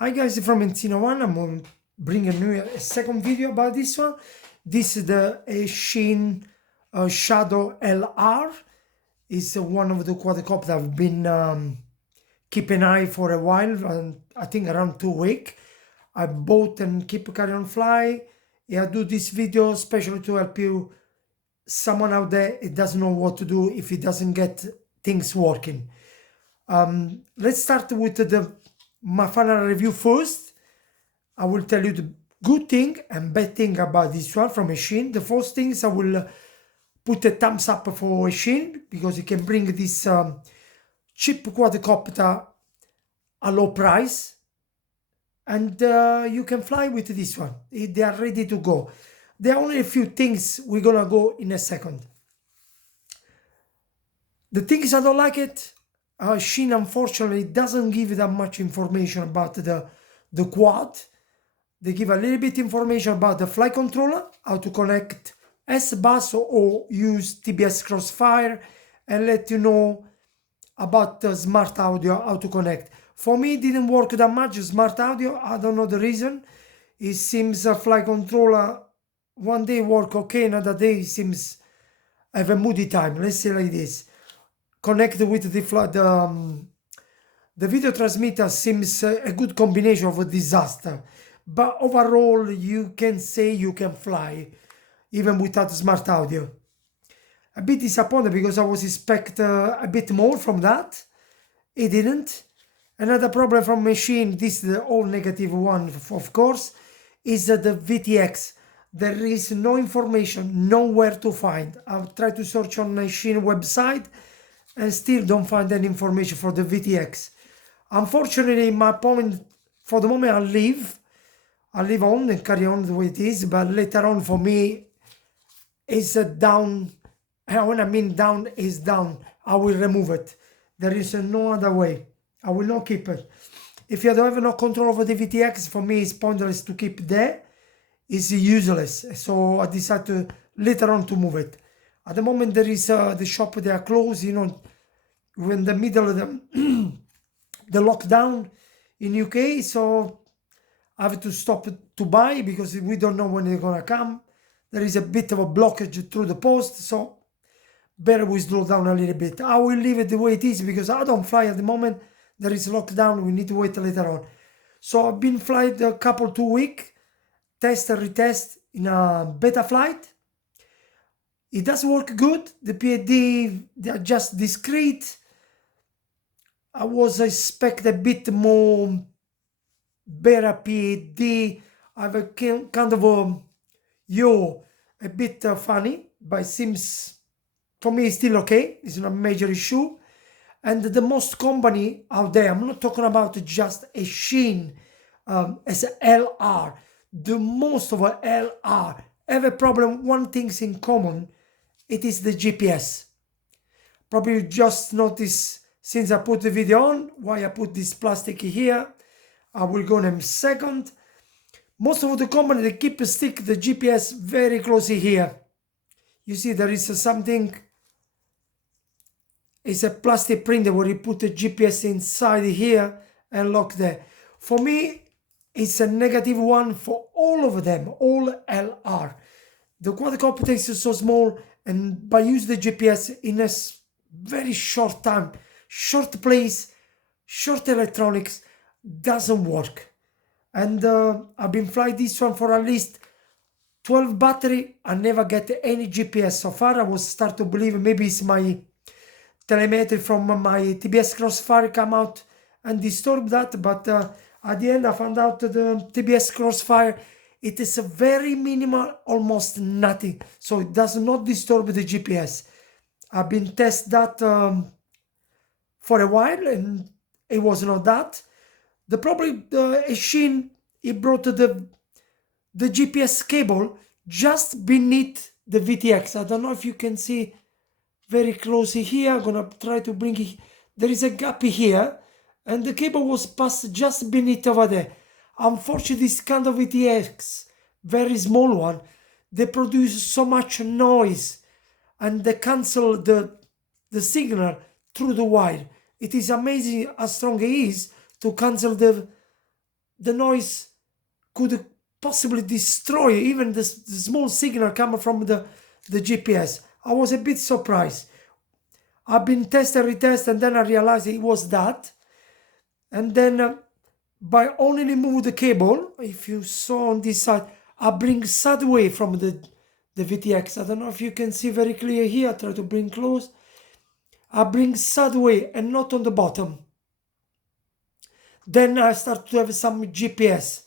Hi guys, from Encino1. I'm bringing you a second video about this one. This is the Eachine Shadow LR. It's one of the quadcopters I've been keeping an eye for a while, and I think around 2 weeks. I bought and keep carry on fly. Yeah, I do this video especially to help you, someone out there it doesn't know what to do if he doesn't get things working. Let's start with my final review first. I will tell you the good thing and bad thing about this one from Eachine. The first thing is I will put a thumbs up for Eachine because it can bring this cheap quadcopter a low price, and you can fly with this one. They are ready to go. There are only a few things we're gonna go in a second. The things I don't like it, Eachine unfortunately doesn't give that much information about the quad. They give a little bit information about the flight controller, how to connect S-Bus or use TBS Crossfire, and let you know about the smart audio, how to connect. For me, it didn't work that much, smart audio. I don't know the reason. It seems a flight controller one day work okay, another day seems have a moody time. Let's say like this. Connect with the video transmitter seems a good combination of a disaster, but overall you can say you can fly even without smart audio. A bit disappointed because I was expect a bit more from that. It didn't. Another problem from Eachine, this is the all negative one of course, is the VTX. There is no information, nowhere to find. I've tried to search on Eachine website and still don't find any information for the VTX. Unfortunately, my point for the moment I leave on and carry on the way it is, but later on for me it's a down. When I mean down is down, I will remove it. There is no other way. I will not keep it. If you don't have no control over the VTX, for me it's pointless to keep there. It's useless. So I decided to later on to move it. At the moment there is the shop, they are closed, you know, we're in the middle of the lockdown in UK, so I have to stop to buy because we don't know when they're gonna come. There is a bit of a blockage through the post, so better we slow down a little bit. I will leave it the way it is because I don't fly at the moment. There is lockdown, we need to wait later on. So I've been flying a couple 2 weeks, test and retest in a beta flight. It does work good. The PID, they are just discreet. I was expect a bit more better PID. I have a kind of a bit funny, but it seems for me it's still okay. It's not a major issue. And the most company out there, I'm not talking about just Eachine as a LR. The most of a LR have a problem. One thing's in common, it is the GPS. Probably you just notice since I put the video on why I put this plastic here. I will go in a second. Most of the company they keep stick the GPS very closely here. You see there is something. It's a plastic printer where you put the GPS inside here and lock there. For me, it's a negative one for all of them, all LR. The quadcopter is so small, and by using the GPS in a very short time, short place, short electronics, doesn't work. And I've been flying this one for at least 12 battery. I never get any GPS so far. I was start to believe maybe it's my telemetry from my TBS Crossfire come out and disturb that, but at the end I found out that the TBS Crossfire, it is a very minimal, almost nothing, so it does not disturb the GPS. I've been test that for a while and it was not that. The problem, the Eachine, it brought the GPS cable just beneath the VTX. I don't know if you can see very closely here. I'm gonna try to bring it. There is a gap here and the cable was passed just beneath over there. Unfortunately, this kind of VTX, very small one, they produce so much noise and they cancel the signal through the wire. It is amazing how strong it is to cancel the the noise could possibly destroy even the small signal coming from the GPS. I was a bit surprised. I've been test and retest, and then I realized it was that. And then by only move the cable, if you saw on this side, I bring side away from the VTX. I don't know if you can see very clear here. I try to bring close. I bring side away and not on the bottom. Then I start to have some GPS.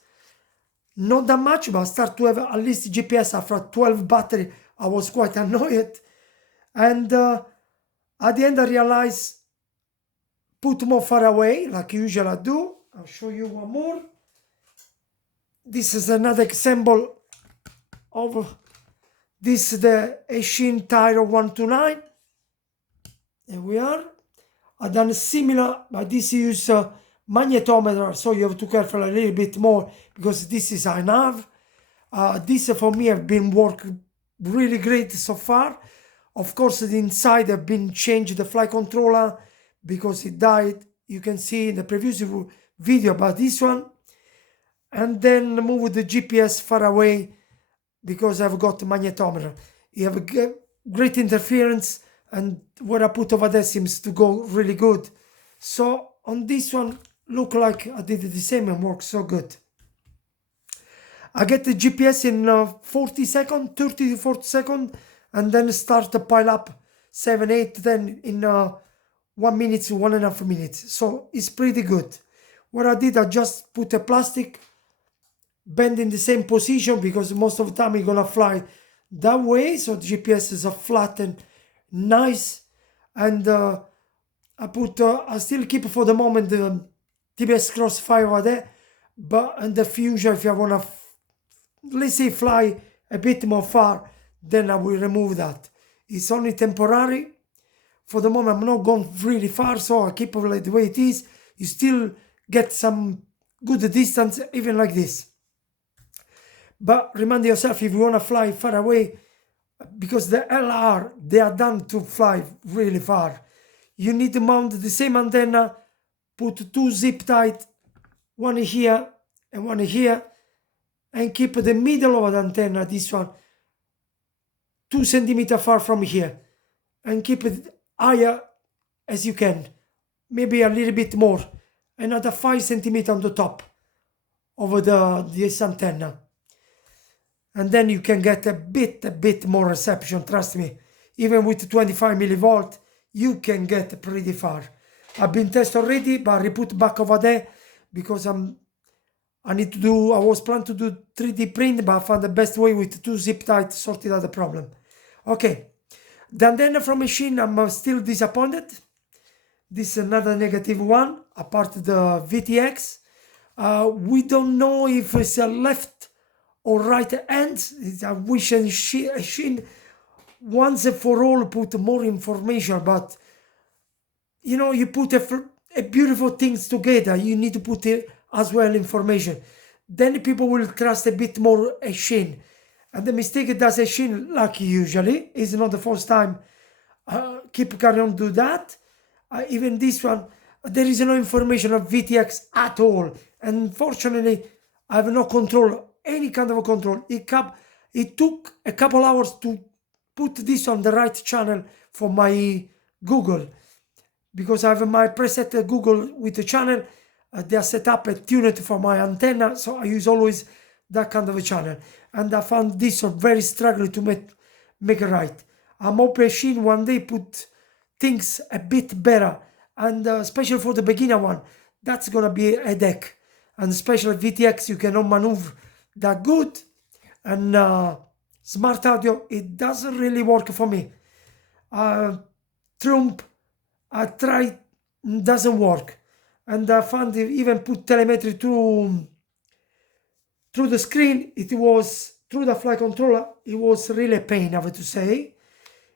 Not that much, but I start to have at least GPS after 12 battery. I was quite annoyed. And at the end I realized put more far away, like usually I do. I'll show you one more. This is another example of this, the Eachine Tyro 129. Here we are. I've done similar, but this use magnetometer, so you have to careful a little bit more because this is a nav. This for me have been working really great so far. Of course, the inside have been changed the flight controller because it died. You can see in the previous video about this one. And then move the GPS far away because I've got magnetometer. You have a great interference, and what I put over there seems to go really good. So on this one, look like I did the same and works so good. I get the GPS in 40 seconds, 30 to 40 seconds, and then start to pile up 7, 8, then in 1 minute to 1.5 minutes. So it's pretty good. What I did, I just put a plastic bend in the same position because most of the time you're gonna fly that way. So the GPS is flat and nice. And I still keep for the moment the TBS Crossfire over there, but in the future, if you wanna, let's say, fly a bit more far, then I will remove that. It's only temporary. For the moment, I'm not going really far, so I keep it like the way it is. You still get some good distance, even like this. But remind yourself, if you want to fly far away, because the LR, they are done to fly really far. You need to mount the same antenna, put 2 zip tight, one here and one here, and keep the middle of the antenna, this one, 2 centimeters far from here, and keep it higher as you can, maybe a little bit more, another 5 centimeters on the top of this antenna. And then you can get a bit more reception, trust me. Even with 25 millivolt, you can get pretty far. I've been tested already, but I put back over there because I was planning to do 3D print, but I found the best way with 2 zip tight sorted out the problem. Okay, the antenna from Eachine, I'm still disappointed. This is another negative one, apart the VTX. We don't know if it's a left or right end. I wish Eachine once and for all put more information, but you know, you put a beautiful things together, you need to put as well information. Then people will trust a bit more Eachine. And the mistake it does Eachine, like usually, is not the first time. Keep carrying on do that. Even this one, there is no information of VTX at all. And fortunately, I have no control, any kind of control. It took a couple hours to put this on the right channel for my Google, because I have my preset Google with the channel. They are set up and tuned for my antenna, so I use always that kind of a channel. And I found this very struggling to make it right. I'm hoping Eachine one day put things a bit better, and especially for the beginner one, that's gonna be a headache. And especially VTX, you cannot maneuver that good. And smart audio, it doesn't really work for me. Trump, I tried, doesn't work. And I found even put telemetry through the screen, it was through the flight controller, it was really a pain, I have to say.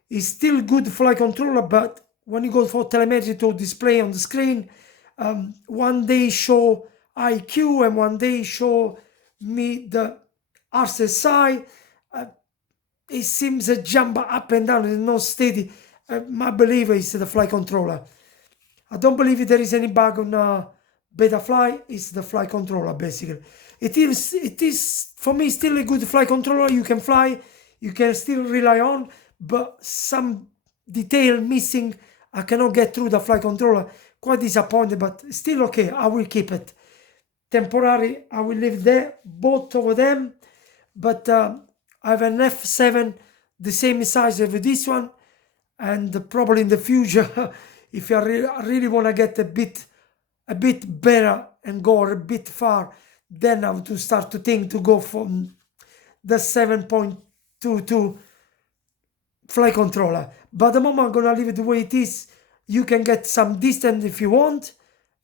It's still good flight controller, but when you go for telemetry to display on the screen, one day show IQ and one day show me the RSSI. It seems a jump up and down, it's not steady. My belief is the flight controller. I don't believe there is any bug on Betafly is the flight controller basically. It is for me still a good flight controller. You can fly, you can still rely on, but some detail missing. I cannot get through the flight controller. Quite disappointed, but still okay. I will keep it. Temporary, I will leave there, both of them. But I have an F7, the same size as this one, and probably in the future, if I really want to get a bit better and go a bit far, then I have to start to think to go from the 7.22 flight controller. But at the moment I'm gonna leave it the way it is. You can get some distance if you want.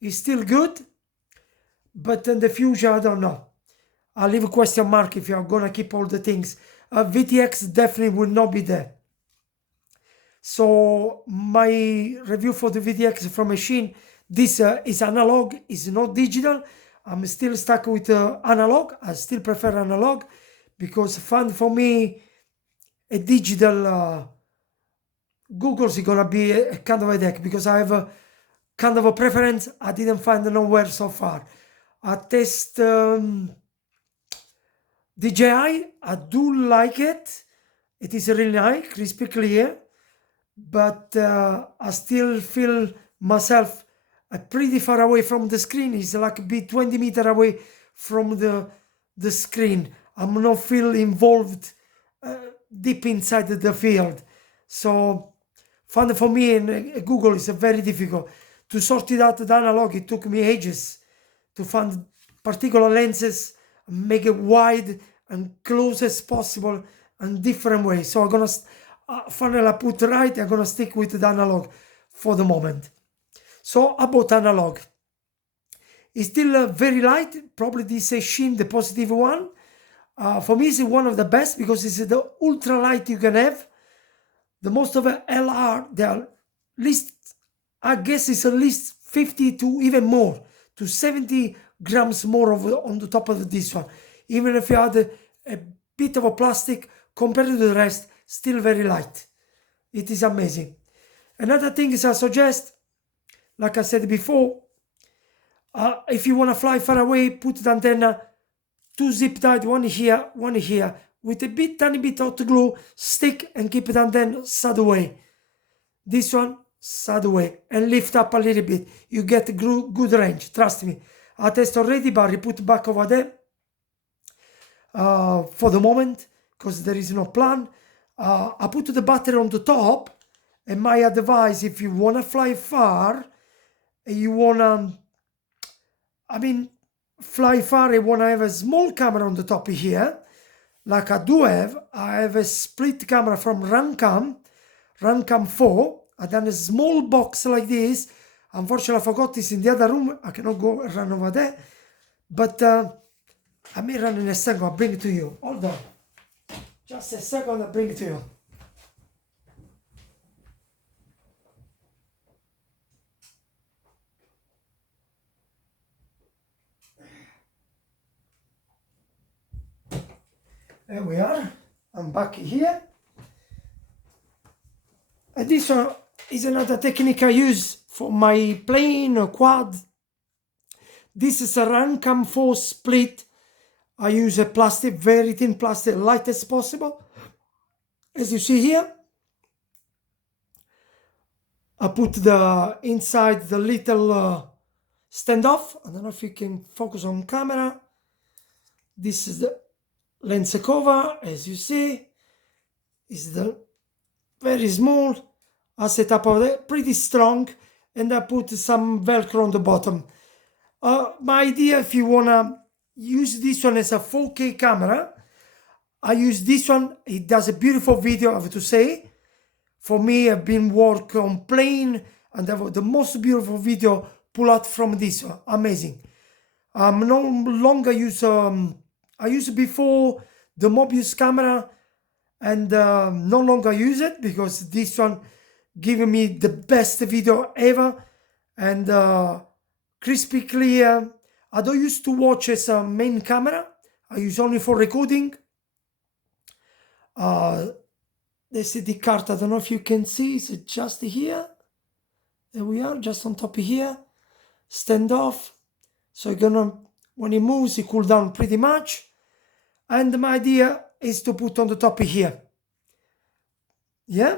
It's still good, but in the future I don't know. I'll leave a question mark if you're gonna keep all the things. VTX definitely will not be there. So my review for the VTX from Eachine, this is analog, is not digital. I'm still stuck with analog. I still prefer analog because fun for me, a digital Google's gonna be a kind of a deck because I have a kind of a preference I didn't find nowhere so far. I test DJI, I do like it. It is really nice, crispy clear, but I still feel myself pretty far away from the screen. It's like be 20 meters away from the screen. I'm not feel involved deep inside the field. So fun for me and Google is very difficult. To sort it out the analog, it took me ages to find particular lenses, make it wide and close as possible and different ways. So I'm gonna finally I put right, I'm gonna stick with the analog for the moment. So I bought analog. It's still very light, probably this Eachine, the positive one. For me, it's one of the best because it's the ultra light you can have. The most of the LR, they are least, I guess it's at least 50 to even more, to 70 grams more on the top of this one. Even if you add a bit of a plastic compared to the rest, still very light. It is amazing. Another thing is I suggest, like I said before, if you want to fly far away, put the antenna, 2 zip tied, one here, with a tiny bit hot glue, stick and keep it antenna side away. This one, side away, and lift up a little bit. You get good range, trust me. I test already, but I put back over there for the moment, because there is no plan. I put the battery on the top, and my advice, if you want to fly far, you want to, fly far, you want to have a small camera on the top here, like I do have. I have a split camera from Runcam 4. I done a small box like this. Unfortunately, I forgot this in the other room. I cannot go run over there. But I may run in a second. I'll bring it to you. Hold on. Just a second, I'll bring it to you. There we are. I'm back here. And this one is another technique I use for my plane or quad. This is a Runcam 4 split. I use a plastic, very thin plastic, light as possible. As you see here, I put the inside the little standoff. I don't know if you can focus on camera. This is the lens cover, as you see. Is the very small. I set up over there, pretty strong, and I put some Velcro on the bottom. My idea, if you wanna use this one as a 4K camera, I use this one. It does a beautiful video, I have to say. For me, I've been working on plane, and I have the most beautiful video pull out from this one. Amazing. No longer use. I used before the Mobius camera, and no longer use it because this one giving me the best video ever, and crispy clear. I don't used to watch as a main camera. I use only for recording. The SD card, I don't know if you can see, it's just here. There we are, just on top of here. Stand off. So you're gonna, when it moves, it cool down pretty much. And my idea is to put on the top here. Yeah,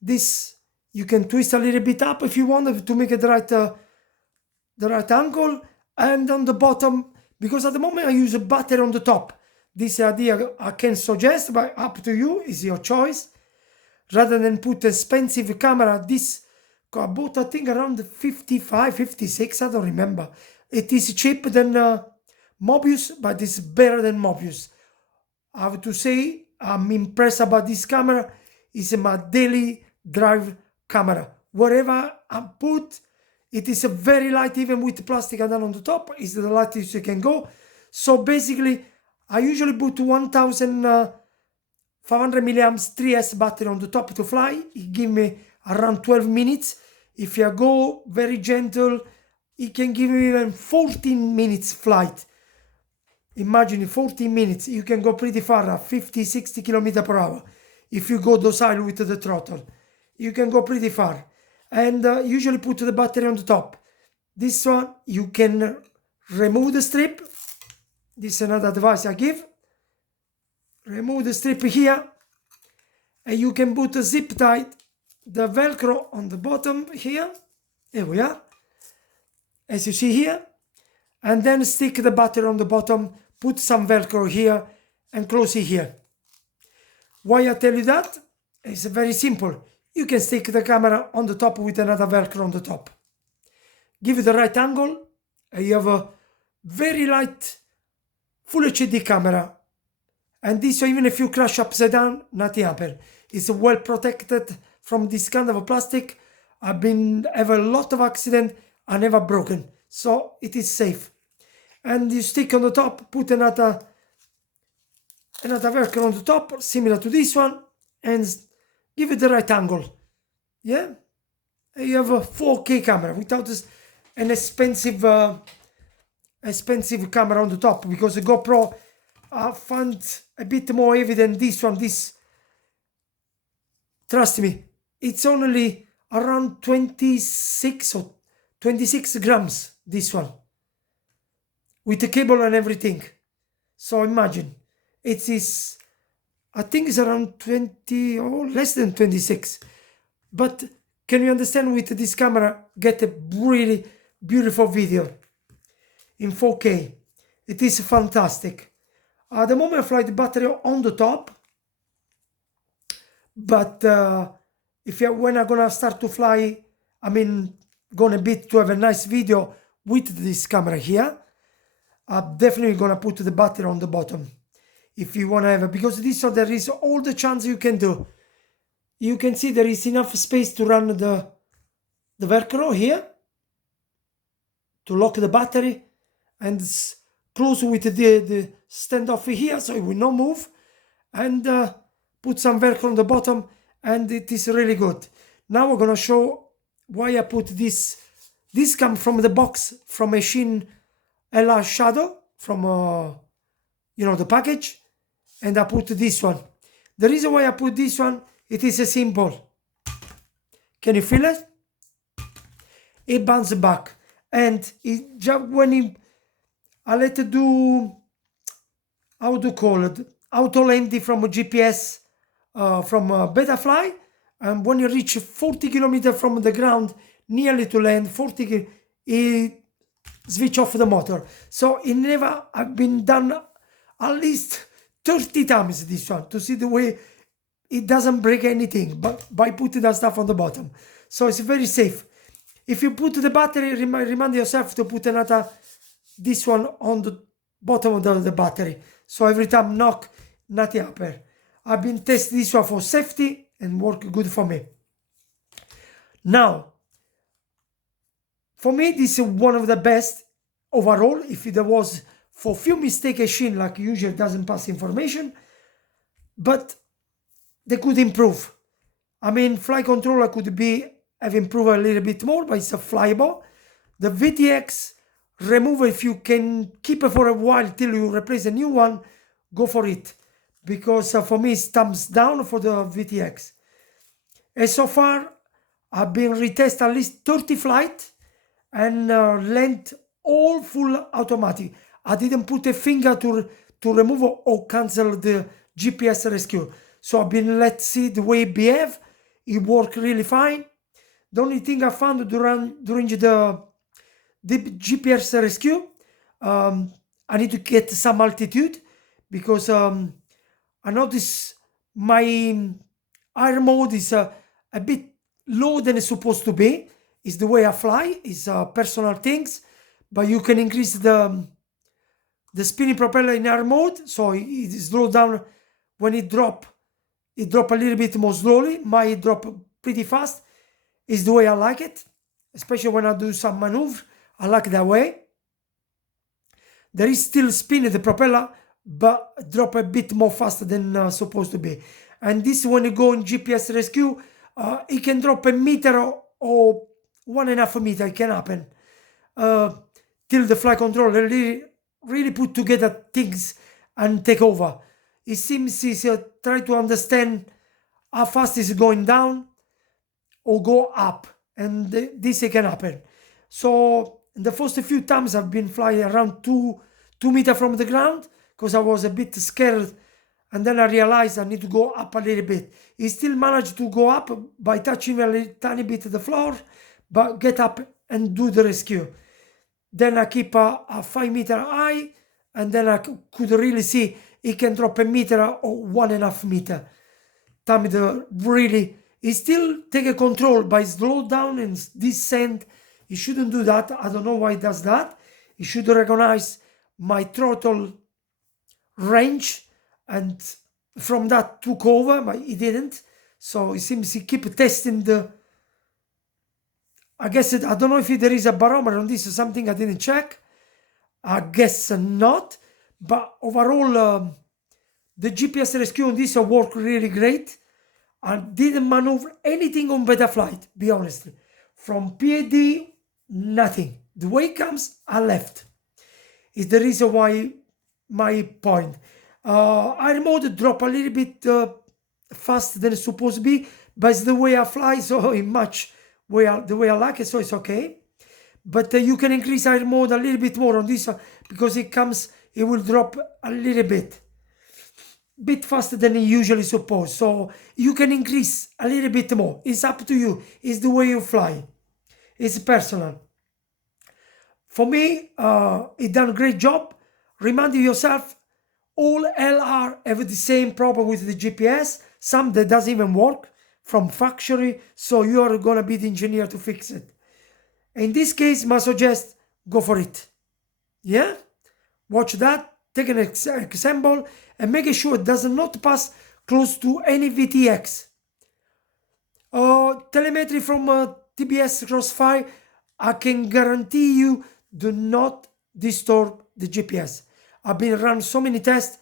this you can twist a little bit up if you want to make it the right angle, and on the bottom, because at the moment I use a battery on the top. This idea I can suggest, but up to you, is your choice. Rather than put expensive camera, this I bought, I think, around 55, 56, I don't remember. It is cheaper than Mobius, but it's better than Mobius. I have to say, I'm impressed about this camera. It's my daily drive camera. Wherever I put, it is a very light, even with plastic down on the top. It's the lightest you can go. So basically, I usually put 1500 milliamps 3S battery on the top to fly. It gives me around 12 minutes. If you go very gentle, it can give me even 14 minutes flight. Imagine 14 minutes, you can go pretty far at 50, 60 km per hour. If you go docile with the throttle, you can go pretty far. And usually put the battery on the top. This one, you can remove the strip. This is another advice I give. Remove the strip here, and you can put a zip tie, the Velcro on the bottom here. Here we are, as you see here. And then stick the battery on the bottom, put some Velcro here, and close it here. Why I tell you that? It's very simple. You can stick the camera on the top with another Velcro on the top. Give it the right angle, and you have a very light Full HD camera. And this, even if you crash upside down, nothing happens. It's well protected from this kind of a plastic. Have a lot of accident, I never broken. So it is safe. And you stick on the top, put another Velcro on the top, similar to this one, and give it the right angle. Yeah? And you have a 4K camera without an expensive camera on the top, because the GoPro I found a bit more heavy than this one. This, trust me, it's only around 26 or 26 grams, this one, with the cable and everything. So imagine, it is, I think it's around 20 or less than 26. But can you understand, with this camera, get a really beautiful video in 4K. It is fantastic. At the moment I fly the battery on the top, but when I'm gonna start to fly, gonna to have a nice video with this camera here, I'm definitely gonna put the battery on the bottom. If you wanna have it, because this one there is all the chance you can do. You can see there is enough space to run the Velcro here, to lock the battery, and it's close with the standoff here, so it will not move, and put some Velcro on the bottom, and it is really good. Now we're gonna show why I put this. This comes from the box from Eachine LR Shadow, from the package, and I put this one. The reason why I put this one, it is a simple. Can you feel it? It bounces back, and it just when I let it do, how do you call it, auto landing from a GPS, from a Betafly, and when you reach 40 kilometers from the ground, nearly to land, 40, it switch off the motor. So it never have been done at least 30 times, this one, to see the way it doesn't break anything, but by putting that stuff on the bottom. So it's very safe. If you put the battery, remind yourself to put this one on the bottom of the battery. So every time knock, nothing happens. I've been testing this one for safety and work good for me. Now, for me, this is one of the best overall. If there was for few mistakes, Eachine, like usual, doesn't pass information, but they could improve. Flight controller could have improved a little bit more, but it's a flyable. The VTX remove, if you can keep it for a while till you replace a new one, go for it, because for me it's thumbs down for the VTX. And so far I've been retest at least 30 flights, and land all full automatic. I didn't put a finger to remove or cancel the GPS rescue. So I've been, let's see the way it behave. It worked really fine. The only thing I found during the GPS rescue, I need to get some altitude because I notice my air mode is a bit low than it's supposed to be. It's the way I fly, it's personal things, but you can increase the spinning propeller in air mode, so it slow down when it drop a little bit more slowly. Mine drop pretty fast. Is the way I like it, especially when I do some maneuver. I like that way. There is still spin in the propeller, but drop a bit more faster than supposed to be. And this, when you go in GPS rescue, it can drop a meter or 1.5 meter. It can happen till the flight controller really put together things and take over. It seems he's try to understand how fast is going down or go up, and this can happen. So the first few times I've been flying around 2 meters from the ground because I was a bit scared, and then I realized I need to go up a little bit. He still managed to go up by touching a tiny bit the floor, but get up and do the rescue. Then I keep a 5 meter high, and then I could really see it can drop a meter or 1.5 meter. Time the really, he still take a control by slow down and descend. He shouldn't do that. I don't know why he does that. He should recognize my throttle range, and from that took over, but he didn't. So it seems he keep testing the, I guess I don't know if there is a barometer on this or something. I didn't check. I guess not. But overall, the GPS rescue on this worked really great. I didn't maneuver anything on beta flight, be honest. From PAD, nothing. The way it comes, I left. Is the reason why my point. Air mode drop a little bit faster than it's supposed to be, but it's the way I fly, so it match the way I like it, so it's okay. But you can increase air mode a little bit more on this because it will drop a little bit faster than it usually supposed. So you can increase a little bit more. It's up to you. It's the way you fly. It's personal. For me, it done a great job. Reminding yourself, all LR have the same problem with the GPS. Some that doesn't even work from factory. So you are gonna be the engineer to fix it. In this case, I suggest go for it. Yeah? Watch that, take an example, and make sure it does not pass close to any VTX. Telemetry from TBS Crossfire, I can guarantee you do not disturb the GPS. I've been around so many tests,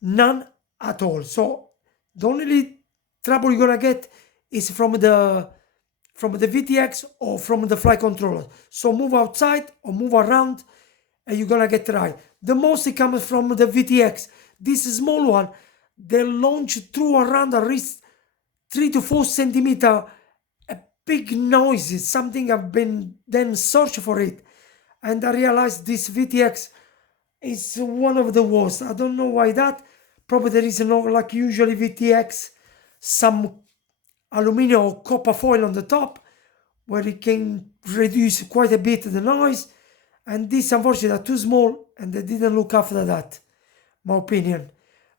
none at all. So the only trouble you're gonna get is from the VTX or from the flight controller. So move outside or move around and you're gonna get right. The most it comes from the VTX. This small one, they launch through around at least 3 to 4 centimeter, a big noise. It's something I've been then search for it. And I realized this VTX is one of the worst. I don't know why that. Probably there is no, like usually VTX, some aluminum or copper foil on the top where it can reduce quite a bit the noise, and this unfortunately are too small and they didn't look after that, my opinion.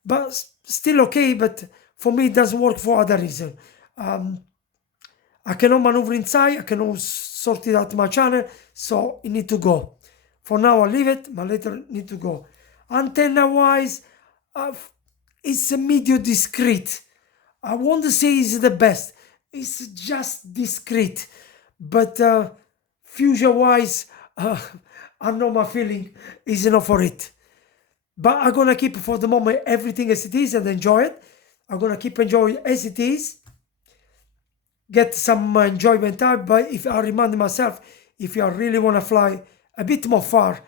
But still okay, but for me it doesn't work for other reason. I cannot maneuver inside, I cannot sort it out my channel, so it need to go. For now I leave it, but later need to go. Antenna wise, it's a medium discreet. I won't say it's the best. It's just discreet. But fusion wise, I know my feeling is enough for it. But I'm gonna keep for the moment everything as it is and enjoy it. I'm gonna keep enjoying as it is. Get some enjoyment out. But if I remind myself, if you really wanna fly a bit more far,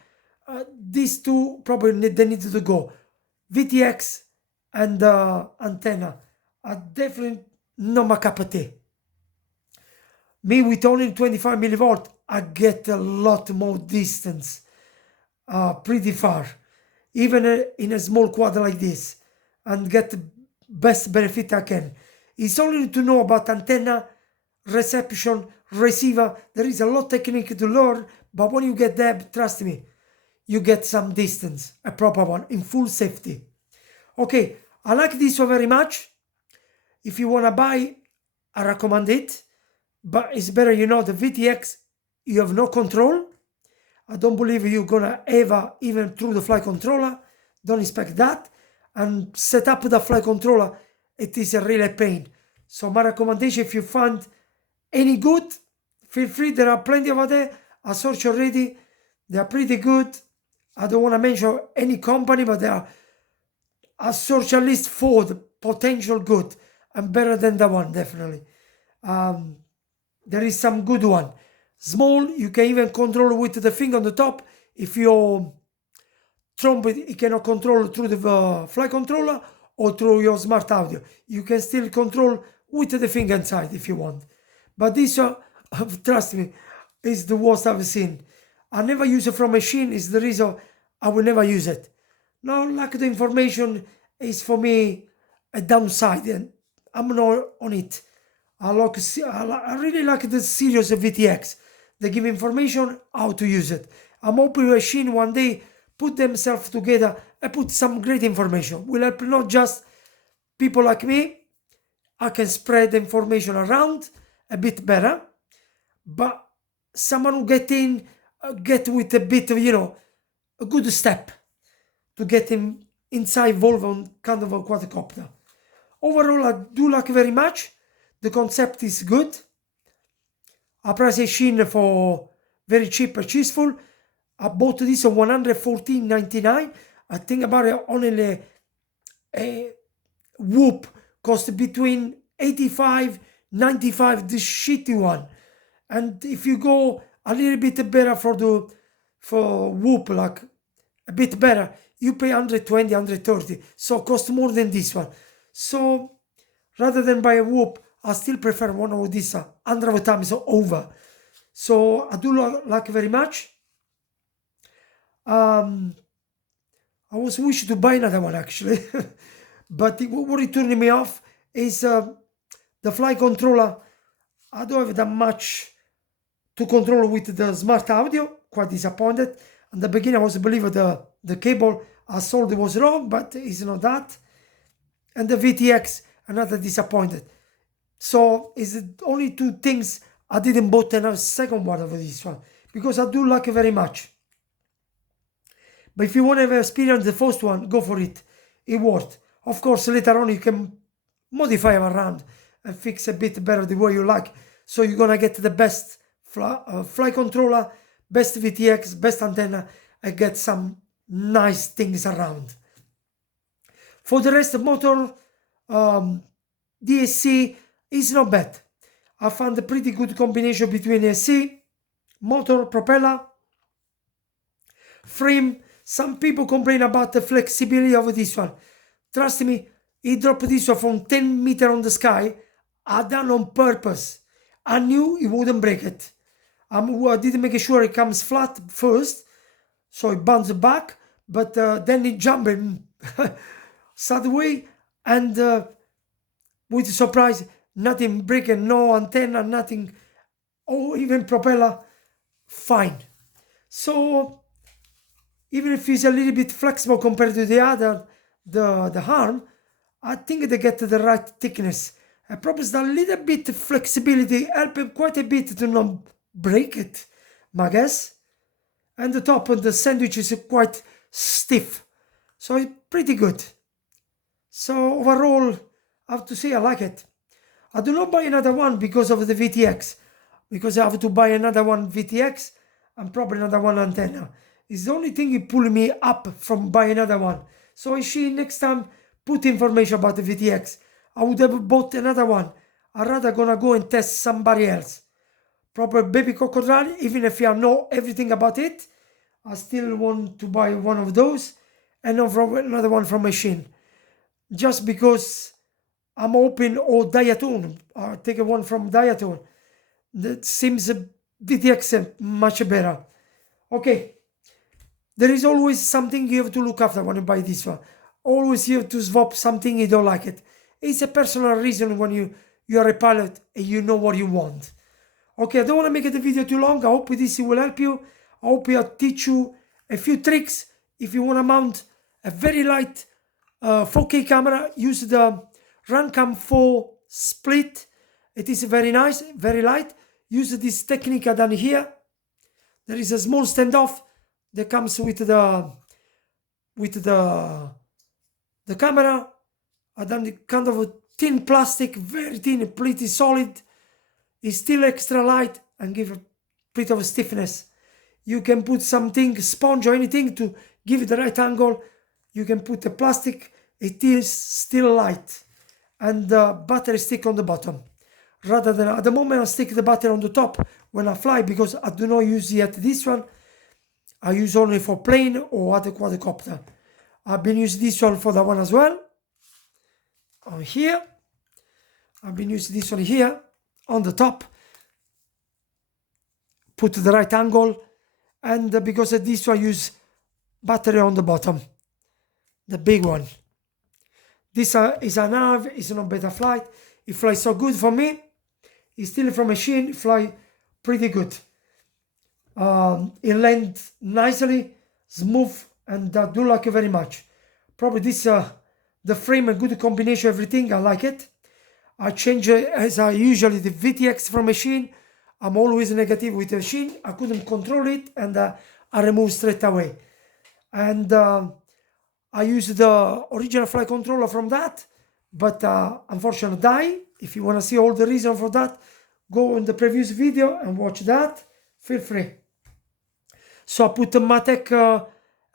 these two probably they need to go. VTX and antenna are definitely not my cup of tea. Me with only 25 millivolt, I get a lot more distance. pretty far, even in a small quad like this, and get the best benefit I can. It's only to know about antenna, reception, receiver. There is a lot of technique to learn, but when you get there, trust me, you get some distance, a proper one, in full safety. Okay, I like this one very much. If you want to buy, I recommend it, but it's better you know the VTX, you have no control. I don't believe you're gonna ever, even through the flight controller, don't expect that. And set up the flight controller, it is a real pain. So my recommendation, if you find any good, feel free, there are plenty over there. I searched already, they are pretty good. I don't want to mention any company, but I searched at least 4 the potential good and better than the one, definitely. There is some good one. Small, you can even control with the finger on the top. If your trumpet, you cannot control through the flight controller or through your smart audio. You can still control with the finger inside if you want. But this one, trust me, is the worst I've seen. I never use it from machine, is the reason I will never use it. Now, like the information is for me a downside, and I'm not on it. I really like the serious VTX. They give information how to use it. I'm hoping machine one day put themselves together and put some great information. Will help not just people like me. I can spread the information around a bit better, but someone who get with a bit of, a good step to get him inside Volvo on kind of a quadcopter. Overall, I do like very much. The concept is good. I price Eachine for very cheap and cheerful. I bought this on $114.99. I think about it, only a Whoop cost between $85-$95, this shitty one. And if you go a little bit better for Whoop, like a bit better, you pay $120, $130. So cost more than this one. So rather than buy a Whoop, I still prefer one of these 100 times over. So I do like very much. I was wishing to buy another one actually, but what it turned me off is the flight controller. I don't have that much to control with the smart audio. Quite disappointed. In the beginning, I was believing the cable I sold was wrong, but it's not that. And the VTX, another disappointed. So it's only 2 things I didn't bought a second one of this one, because I do like it very much. But if you want to experience the first one, go for it. It worked. Of course, later on you can modify them around and fix a bit better the way you like. So you're gonna get the best flight controller, best VTX, best antenna, and get some nice things around. For the rest of motor, DSC is not bad. I found a pretty good combination between AC, motor, propeller, frame. Some people complain about the flexibility of this one. Trust me, he dropped this one from 10 meters on the sky. I done on purpose. I knew he wouldn't break it. I didn't make sure it comes flat first, so it bounced back, but then it jumped sideways, and with surprise, nothing breaking, no antenna, nothing, or even propeller, fine. So even if it's a little bit flexible compared to the other, the arm, I think they get the right thickness. I promised a little bit of flexibility, helping quite a bit to not break it, my guess. And the top of the sandwich is quite stiff, so it's pretty good. So overall, I have to say I like it. I do not buy another one because of the VTX, because I have to buy another one VTX and probably another one antenna. It's the only thing it pull me up from buying another one. So if she next time put information about the VTX, I would have bought another one. I'd rather gonna go and test somebody else. Proper baby crocodile, even if I know everything about it, I still want to buy one of those and not from another one from Eachine. Just because I'm open, or Diatone, I'll take one from Diatone. That seems VTX much better. Okay, There is always something you have to look after when you buy this one. Always you have to swap something you don't like it. It's a personal reason when you are a pilot and you know what you want. Okay, I don't want to make the video too long. I hope this will help you. I hope I teach you a few tricks. If you want to mount a very light 4K camera, use the LR-4 split. It is very nice, very light. Use this technique I done here. There is a small standoff that comes with the camera. I done kind of a thin plastic, very thin, pretty solid. It's still extra light and give a bit of a stiffness. You can put something, sponge or anything to give it the right angle. You can put a plastic, it is still light. And the battery stick on the bottom. Rather than, at the moment I stick the battery on the top when I fly, because I do not use yet this one. I use only for plane or other quadcopter. I've been using this one for that one as well. On here. I've been using this one here on the top. Put the right angle. And because of this one, I use battery on the bottom. The big one. This is an ARV, it's not beta flight. It flies so good for me. It's still from Eachine, it flies pretty good. It lands nicely, smooth, and I do like it very much. Probably this, the frame, a good combination, everything, I like it. I change it as I usually the VTX from Eachine. I'm always negative with the Eachine. I couldn't control it, and I remove straight away. And I use the original flight controller from that, but unfortunately die. If you want to see all the reason for that, go in the previous video and watch that. Feel free. So I put the Matek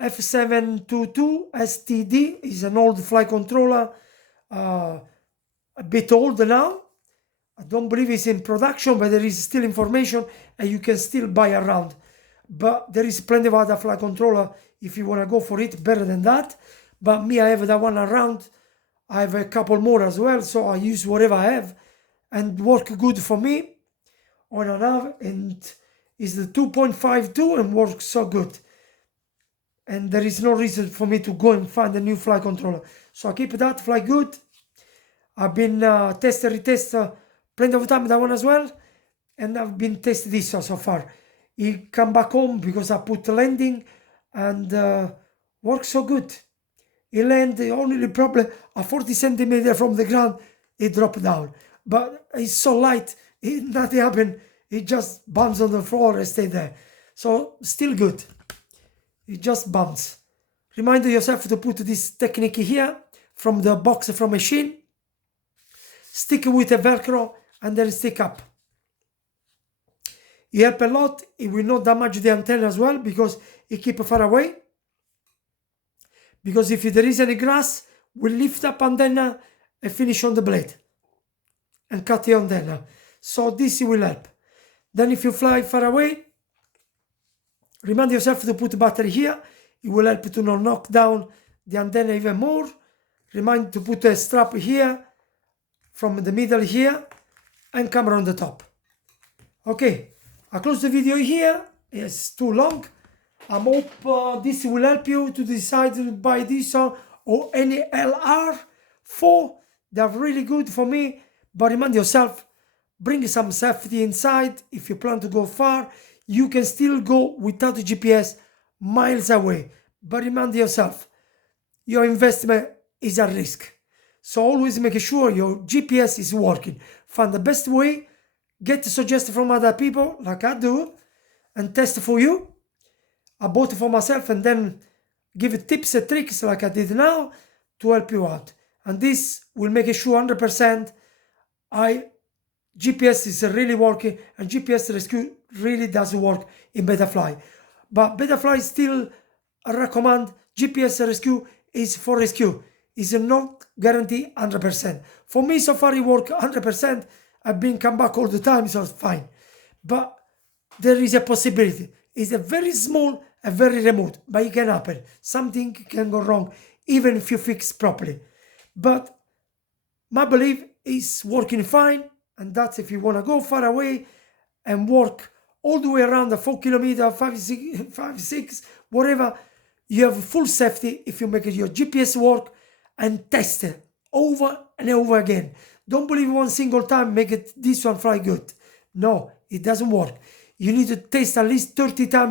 F722 STD. Is an old flight controller, a bit old now. I don't believe it's in production, but there is still information and you can still buy around. But there is plenty of other flight controller if you want to go for it, better than that. But me, I have that one around. I have a couple more as well, so I use whatever I have and work good for me on an AV, and is the 2.52 and works so good. And there is no reason for me to go and find a new flight controller. So I keep that, fly good. I've been retest plenty of time that one as well, and I've been testing this so far. He come back home because I put the landing and works so good. He landed only probably a 40 centimeter from the ground, it dropped down. But it's so light, nothing happened. It just bumps on the floor and stay there. So still good. It just bumps. Remind yourself to put this technique here from the box from Eachine. Stick with a Velcro and then stick up. It helps a lot. It will not damage the antenna as well because it keeps far away. Because if there is any grass, we'll lift up antenna and finish on the blade and cut the antenna. So this will help. Then if you fly far away, remind yourself to put the battery here. It will help to not knock down the antenna even more. Remind to put a strap here from the middle here and camera on the top. Okay, I close the video here. It's too long. I hope this will help you to decide to buy this or any LR-4. They're really good for me, but remind yourself, bring some safety inside. If you plan to go far, you can still go without the GPS miles away. But remind yourself, your investment is a risk. So always make sure your GPS is working. Find the best way, get suggestions from other people like I do, and test for you. I bought it for myself and then give it tips and tricks like I did now to help you out. And this will make sure 100% GPS is really working, and GPS rescue really does work in Betafly. But Betafly still recommend GPS rescue is for rescue. It's not guarantee 100%. For me, so far it worked 100%. I've been come back all the time, so it's fine. But there is a possibility. It's a very small and very remote, but it can happen. Something can go wrong, even if you fix properly. But my belief is working fine, and that's if you want to go far away and work all the way around the 4 kilometer, 5, 6, whatever, you have full safety if you make your GPS work and test it over and over again. Don't believe one single time, make it this one fly good. No, it doesn't work. You need to test at least 30 times